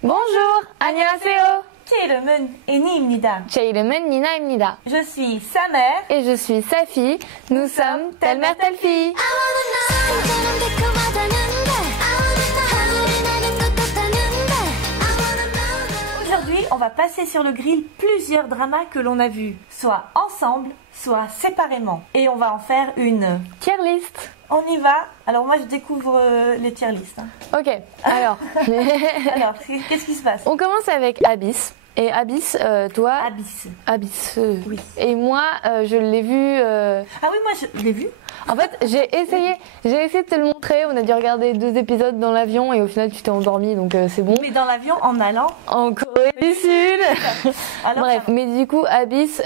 Bonjour, 안녕하세요. 제 이름은 애니입니다. 제 이름은 니나입니다. Je suis sa mère. Et je suis sa fille. Nous sommes telle mère, telle fille. Aujourd'hui, on va passer sur le grill plusieurs dramas que l'on a vus, soit ensemble, soit séparément. Et on va en faire une Tier list. On y va. Alors moi, je découvre les tier lists. Ok, alors. Alors, qu'est-ce qui se passe? On commence avec Abyss. Et Abyss, toi... Abyss. Oui. Et moi, je l'ai vu... Ah oui, moi, je l'ai vu. En fait, j'ai essayé de te le montrer. On a dû regarder 2 épisodes dans l'avion et au final, tu t'es endormie, donc c'est bon. Mais dans l'avion, en allant en Corée du Sud. Alors, bref, mais du coup, Abyss...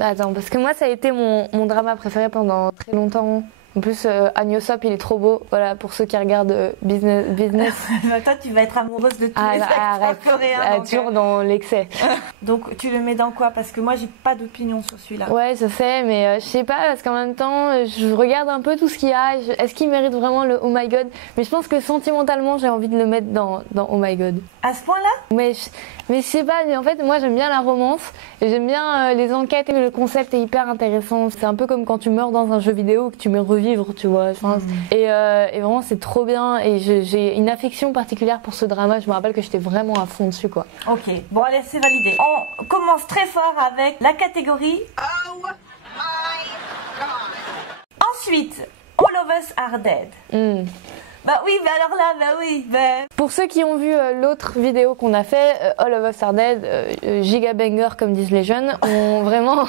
attends, parce que moi, ça a été mon drama préféré pendant très longtemps. En plus, Agno Sop, il est trop beau. Voilà, pour ceux qui regardent Business. Toi, tu vas être amoureuse de tous les acteurs coréens. Toujours dans l'excès. Donc, tu le mets dans quoi? Parce que moi, j'ai pas d'opinion sur celui-là. Ouais, je sais, mais je sais pas, parce qu'en même temps, je regarde un peu tout ce qu'il y a. Est-ce qu'il mérite vraiment le Oh My God? Mais je pense que sentimentalement, j'ai envie de le mettre dans Oh My God. À ce point-là? Mais je sais pas, mais en fait, moi, j'aime bien la romance. Et j'aime bien les enquêtes, et le concept est hyper intéressant. C'est un peu comme quand tu meurs dans un jeu vidéo, que tu mets revivre, tu vois. Et vraiment, c'est trop bien. Et j'ai une affection particulière pour ce drama. Je me rappelle que j'étais vraiment à fond dessus, quoi. Ok, bon allez, c'est validé. On commence très fort avec la catégorie Oh My God. Ensuite, All of Us Are Dead. Bah oui, bah alors là, bah oui, bah... Pour ceux qui ont vu l'autre vidéo qu'on a fait, All of Us Are Dead, giga banger comme disent les jeunes, on vraiment...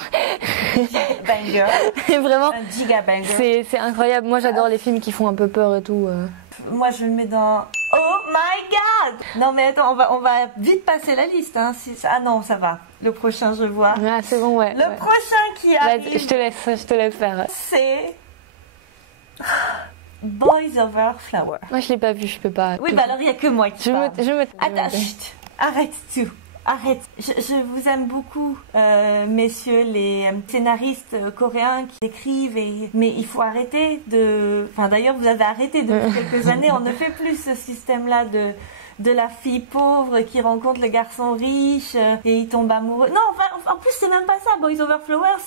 Banger. Vraiment, un giga banger. C'est incroyable. Moi, j'adore les films qui font un peu peur et tout. Moi, je le mets dans Oh My God. Non mais attends, on va vite passer la liste. Hein. Ah non, ça va. Le prochain, je vois. Ah, c'est bon, ouais. Le prochain qui arrive... Je te laisse faire. C'est... Boys Over Flower. Moi, je l'ai pas vu, je peux pas. Oui, bah alors il n'y a que moi qui parle. Attends, chut, arrête tout. Arrête. Je vous aime beaucoup, messieurs les scénaristes coréens qui écrivent, mais il faut arrêter de... Enfin, d'ailleurs, vous avez arrêté depuis quelques années. On ne fait plus ce système-là de la fille pauvre qui rencontre le garçon riche et il tombe amoureux. Non, enfin, en plus, c'est même pas ça. Boys Over Flower,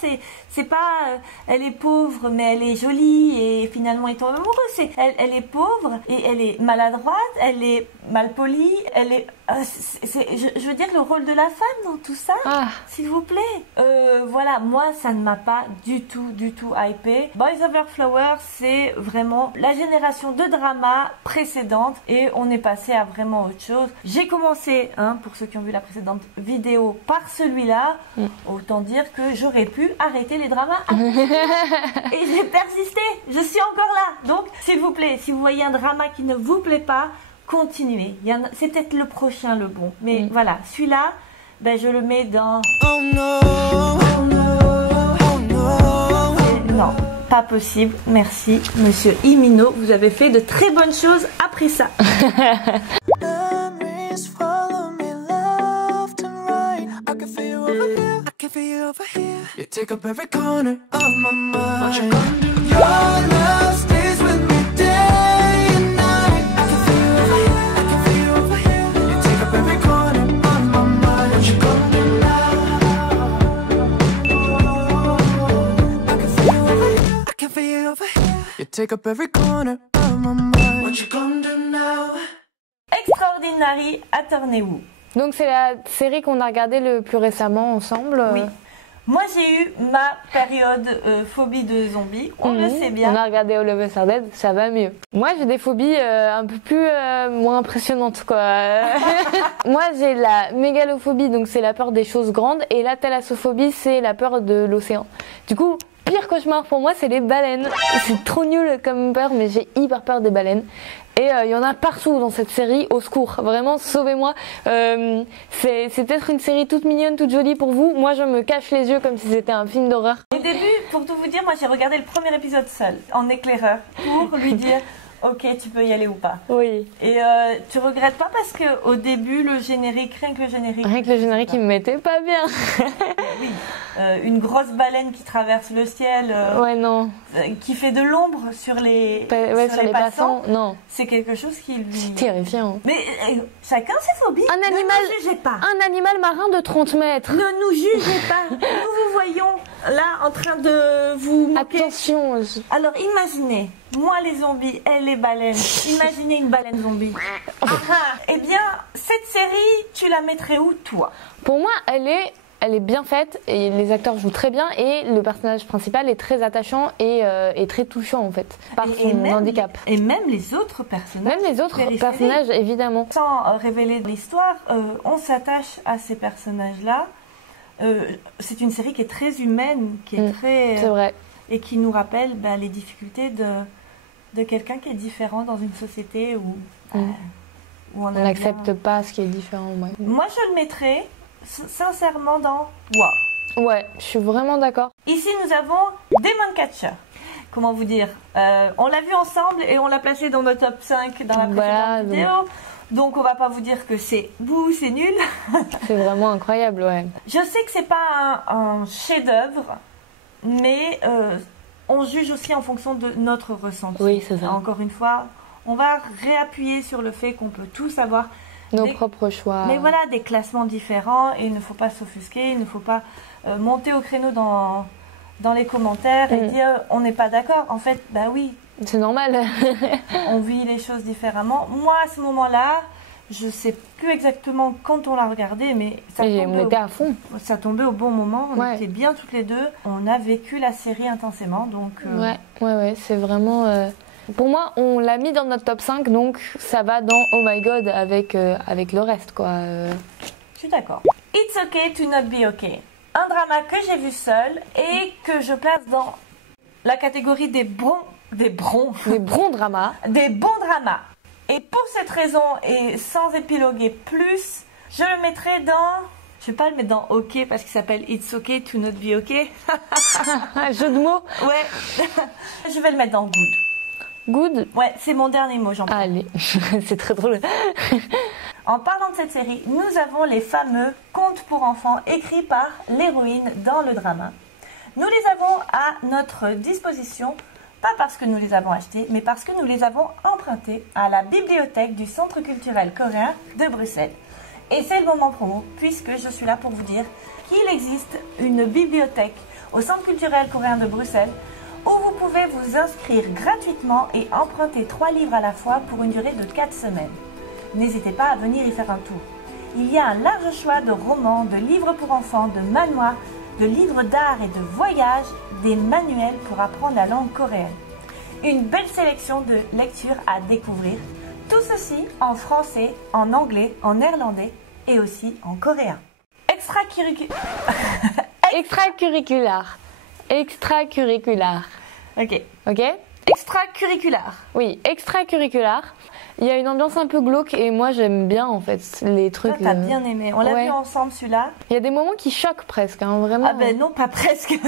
c'est pas elle est pauvre, mais elle est jolie et finalement il tombe amoureux. Elle est pauvre et elle est maladroite, elle est malpolie, elle est... je veux dire, le rôle de la femme dans tout ça, s'il vous plaît. Voilà, moi, ça ne m'a pas du tout hypé. Boys Over Flower, c'est vraiment la génération de drama précédente et on est passé à vraiment autre chose. J'ai commencé, pour ceux qui ont vu la précédente vidéo, par celui-là. Autant dire que j'aurais pu arrêter les dramas. Et j'ai persisté. Je suis encore là. Donc, s'il vous plaît, si vous voyez un drama qui ne vous plaît pas, continuez. C'est peut-être le prochain, le bon. Mais voilà, celui-là, ben, je le mets dans... Oh no, oh no, oh no. Non, pas possible. Merci, monsieur Imino. Vous avez fait de très bonnes choses après ça. You take up every corner of my mind. What you gonna do? Your love stays with me day and night. I can feel you over here. I can feel you over here. You take up every corner of my mind. What you gonna do now? I can feel you over here. I can feel you over here. You take up every corner of my mind. What you gonna do now? Extraordinary Attorney-Woo. Donc c'est la série qu'on a regardée le plus récemment ensemble. Oui. Moi j'ai eu ma période phobie de zombies, on le sait bien. On a regardé All of Us Are Dead, ça va mieux. Moi j'ai des phobies un peu plus moins impressionnantes quoi. Moi j'ai la mégalophobie, donc c'est la peur des choses grandes, et la thalassophobie c'est la peur de l'océan. Du coup, pire cauchemar pour moi c'est les baleines. C'est trop nul comme peur, mais j'ai hyper peur des baleines. Et il y en a partout dans cette série, au secours, vraiment sauvez-moi. C'est peut-être une série toute mignonne, toute jolie pour vous. Moi je me cache les yeux comme si c'était un film d'horreur. Au début, pour tout vous dire, moi j'ai regardé le premier épisode seul, en éclaireur, pour lui dire ok, tu peux y aller ou pas. Oui. Et tu regrettes pas parce que au début, le générique, rien que le générique, il me mettait pas bien. oui, une grosse baleine qui traverse le ciel, Ouais, non. qui fait de l'ombre sur les, Ouais, sur les passants, non. c'est quelque chose qui lui... C'est terrifiant. Mais chacun ses phobies. Un Ne animal- nous jugez pas. Un animal marin de 30 mètres. Ne nous jugez pas. Nous vous voyons là en train de vous moquer. Attention. Alors imaginez, moi les zombies, elle les baleines. Imaginez une baleine zombie. Eh bien, cette série, tu la mettrais où toi? Pour moi, elle est bien faite et les acteurs jouent très bien et le personnage principal est très attachant et très touchant en fait par son même, handicap. Et même les autres personnages. Même les autres périphériques. personnages, évidemment. Sans révéler l'histoire, on s'attache à ces personnages-là. C'est une série qui est très humaine, qui est très C'est vrai. et qui nous rappelle les difficultés de quelqu'un qui est différent dans une société où on On n'accepte pas ce qui est différent. Ouais. Moi, je le mettrais sincèrement dans Wow. Ouais, je suis vraiment d'accord. Ici, nous avons Demon Catcher. Comment vous dire, on l'a vu ensemble et on l'a placé dans notre top 5 dans la précédente Voilà, vidéo. Donc, on va pas vous dire que c'est c'est nul. C'est vraiment incroyable, ouais. Je sais que c'est pas un chef-d'œuvre, mais on juge aussi en fonction de notre ressenti. Oui, c'est ça. Encore une fois, on va réappuyer sur le fait qu'on peut tous avoir Nos des- propres choix. mais voilà, des classements différents et il ne faut pas s'offusquer, il ne faut pas monter au créneau dans les commentaires et dire on n'est pas d'accord. En fait, bah oui, C'est normal. on vit les choses différemment. Moi, à ce moment-là, je sais plus exactement quand on l'a regardé, mais ça Et on tombait, était à fond. ça tombait au bon moment. On Ouais. était bien toutes les deux. On a vécu la série intensément, donc Ouais, c'est vraiment... Pour moi, on l'a mis dans notre top 5, donc ça va dans Oh My God avec le reste, quoi. je suis d'accord. It's okay to not be okay. Un drama que j'ai vu seul et que je place dans la catégorie des bons Des bons dramas. des bons dramas. Et pour cette raison, et sans épiloguer plus, je le mettrai dans... Je vais pas le mettre dans OK parce qu'il s'appelle It's okay to not be okay. Jeu de mots. Ouais. Je vais le mettre dans Good. Good. Ouais, c'est mon dernier mot, j'en prends. Allez, c'est très drôle. En parlant de cette série, nous avons les fameux contes pour enfants écrits par l'héroïne dans le drama. Nous les avons à notre disposition, pas parce que nous les avons achetés, mais parce que nous les avons empruntés à la bibliothèque du Centre culturel coréen de Bruxelles. Et c'est le moment promo, puisque je suis là pour vous dire qu'il existe une bibliothèque au Centre culturel coréen de Bruxelles où vous pouvez vous inscrire gratuitement et emprunter 3 livres à la fois pour une durée de 4 semaines. N'hésitez pas à venir y faire un tour. Il y a un large choix de romans, de livres pour enfants, de manhwas, de livres d'art et de voyages, des manuels pour apprendre la langue coréenne. Une belle sélection de lectures à découvrir. Tout ceci en français, en anglais, en néerlandais et aussi en coréen. Extracurricular. Extracurricular. Ok. Ok? Extracurricular. Oui, extracurricular. Il y a une ambiance un peu glauque et moi j'aime bien en fait les trucs. Toi, t'as bien aimé. On l'a ouais. vu ensemble celui-là. Il y a des moments qui choquent presque, hein, vraiment. Ah ben non, pas presque.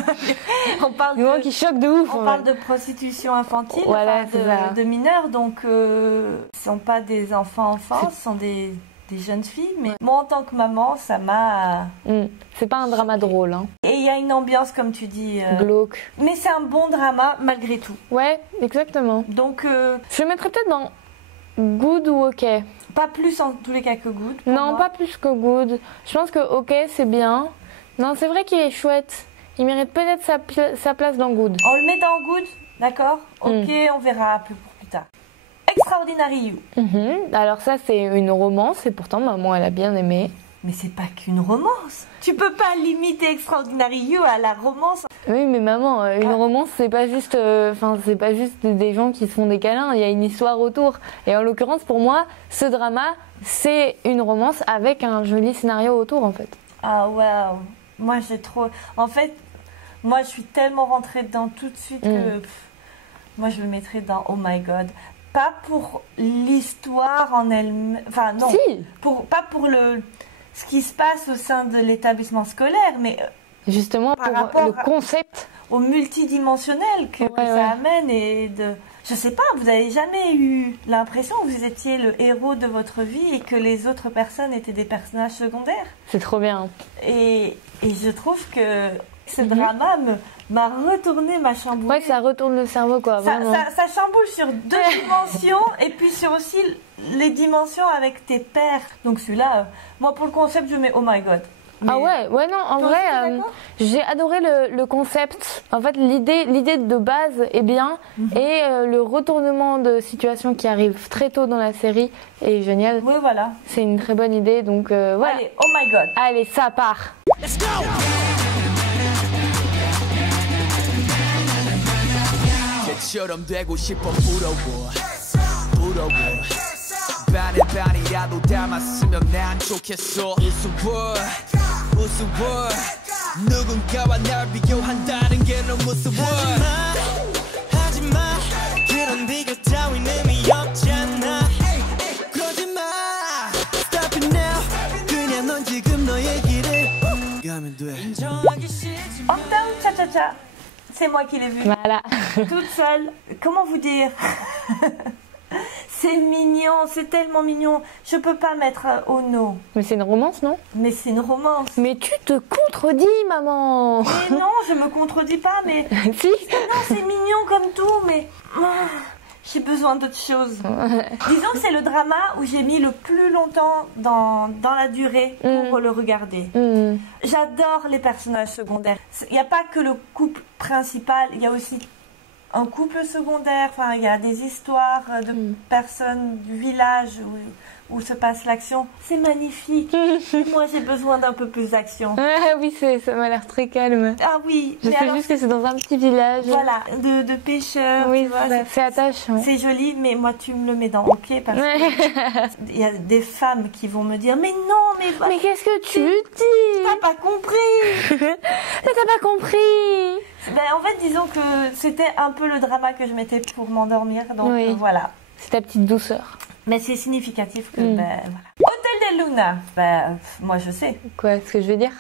On parle Des moments qui choquent de ouf. On ouais. parle de prostitution infantile, Voilà, enfin, c'est ça. de mineurs, donc ce sont pas des enfants, ce sont des jeunes filles. Mais moi, en tant que maman, ça m'a... C'est pas un drama drôle, hein. Et il y a une ambiance, comme tu dis. Glauque. Mais c'est un bon drama, malgré tout. Ouais, exactement. Donc, Je le mettrais peut-être dans Good ou OK. pas plus en tous les cas que Good. pour Non, moi. pas plus que Good. Je pense que OK, c'est bien. Non, c'est vrai qu'il est chouette. Il mérite peut-être sa place dans Good. On le met dans Good, d'accord? Ok, on verra un peu pour plus tard. Extraordinary You. Alors ça, c'est une romance et pourtant, maman, elle a bien aimé. Mais c'est pas qu'une romance. Tu peux pas limiter Extraordinary You à la romance. Oui, mais maman, une romance, c'est pas juste, c'est pas juste des gens qui se font des câlins. Il y a une histoire autour. Et en l'occurrence, pour moi, ce drama, c'est une romance avec un joli scénario autour, en fait. Ah waouh. Moi j'ai trop... En fait, moi je suis tellement rentrée dedans tout de suite que... moi je le mettrais dans Oh My God. Pas pour l'histoire en elle-même... Enfin non. Si. Pas pour ce qui se passe au sein de l'établissement scolaire, mais Justement, Par pour rapport le concept. au multidimensionnel que ça ouais. amène et je sais pas, vous avez jamais eu l'impression que vous étiez le héros de votre vie et que les autres personnes étaient des personnages secondaires? C'est trop bien. Et je trouve que ce drama m'a retourné, m'a chamboulé. Ouais, ça retourne le cerveau, quoi. Vraiment. Ça chamboule sur 2 dimensions et puis sur aussi les dimensions avec tes pères. Donc celui-là, moi pour le concept, je mets oh my god. Ah ouais, non, en Toi vrai, aussi, t'es d'accord j'ai adoré le concept. En fait, l'idée de base est bien et le retournement de situation qui arrive très tôt dans la série est génial. Oui, voilà. C'est une très bonne idée, donc voilà. Allez, oh my god. Allez, ça part. Let's go! 처럼 되고 싶어 부러워 반이라도 담았으면 난 좋겠어 우스워 누군가와 날 비교한다는 게 너무 무서워 하지마 그런 비교 따윈 의미 없잖아 그러지마 Stop it now 그냥 넌 지금 너의 길을 가면 돼 인정하기 싫지만 Uptown Cha-Cha-Cha. C'est moi qui l'ai vu. Voilà. Toute seule. Comment vous dire? C'est mignon, c'est tellement mignon. Je peux pas mettre au no. Mais c'est une romance, non? Mais c'est une romance. Mais tu te contredis, maman. Mais non, je me contredis pas, mais Si. non, c'est mignon comme tout, mais j'ai besoin d'autre chose. Disons que c'est le drama où j'ai mis le plus longtemps dans la durée pour le regarder. J'adore les personnages secondaires. Il n'y a pas que le couple principal, il y a aussi un couple secondaire. Enfin, il y a des histoires de personnes du village où se passe l'action. C'est magnifique. Moi, j'ai besoin d'un peu plus d'action. Ah oui, ça m'a l'air très calme. Ah oui, Je mais sais alors, juste que c'est dans un petit village. voilà, de pêcheurs. Oui, tu vois, c'est attachant. c'est joli, mais moi, tu me le mets dans mon pied parce qu'il y a des femmes qui vont me dire « Mais non, mais Mais qu'est-ce que tu dis? t'as pas compris !» Mais t'as pas compris? Ben, en fait, disons que c'était un peu le drama que je mettais pour m'endormir, donc Oui. voilà. C'est ta petite douceur. Mais c'est significatif que, ben, voilà. Hotel de Luna, ben, moi je sais. Quoi, ce que je veux dire?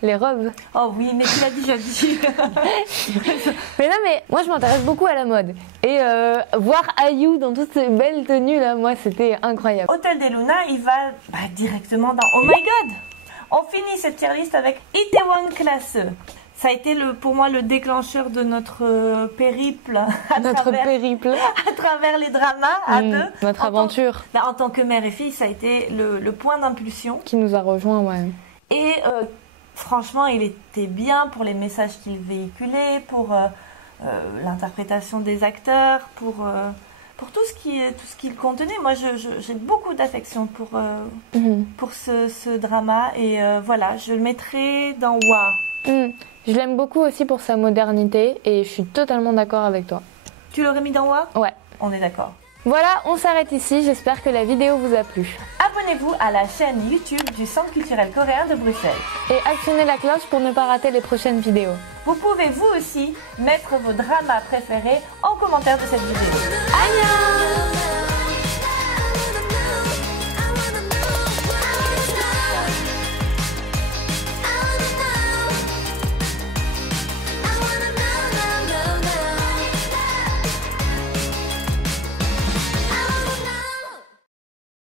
Les robes. Oh oui, mais tu l'as déjà dit. Mais non, mais moi je m'intéresse beaucoup à la mode. Et voir IU dans toutes ces belles tenues là, moi c'était incroyable. Hotel de Luna, il va directement dans Oh my god. On finit cette tier list avec Itaewon Class. Ça a été pour moi le déclencheur de notre périple à travers les dramas à deux. Notre aventure. En tant que mère et fille, ça a été le point d'impulsion. Qui nous a rejoints, ouais. Et franchement, il était bien pour les messages qu'il véhiculait, pour l'interprétation des acteurs, pour tout ce qu'il contenait. Moi, j'ai beaucoup d'affection pour ce drama. Et voilà, je le mettrai dans WA. Je l'aime beaucoup aussi pour sa modernité et je suis totalement d'accord avec toi. Tu l'aurais mis dans WA? Ouais. On est d'accord. Voilà, on s'arrête ici. J'espère que la vidéo vous a plu. Abonnez-vous à la chaîne YouTube du Centre culturel coréen de Bruxelles. Et actionnez la cloche pour ne pas rater les prochaines vidéos. Vous pouvez vous aussi mettre vos dramas préférés en commentaire de cette vidéo. Annyeong!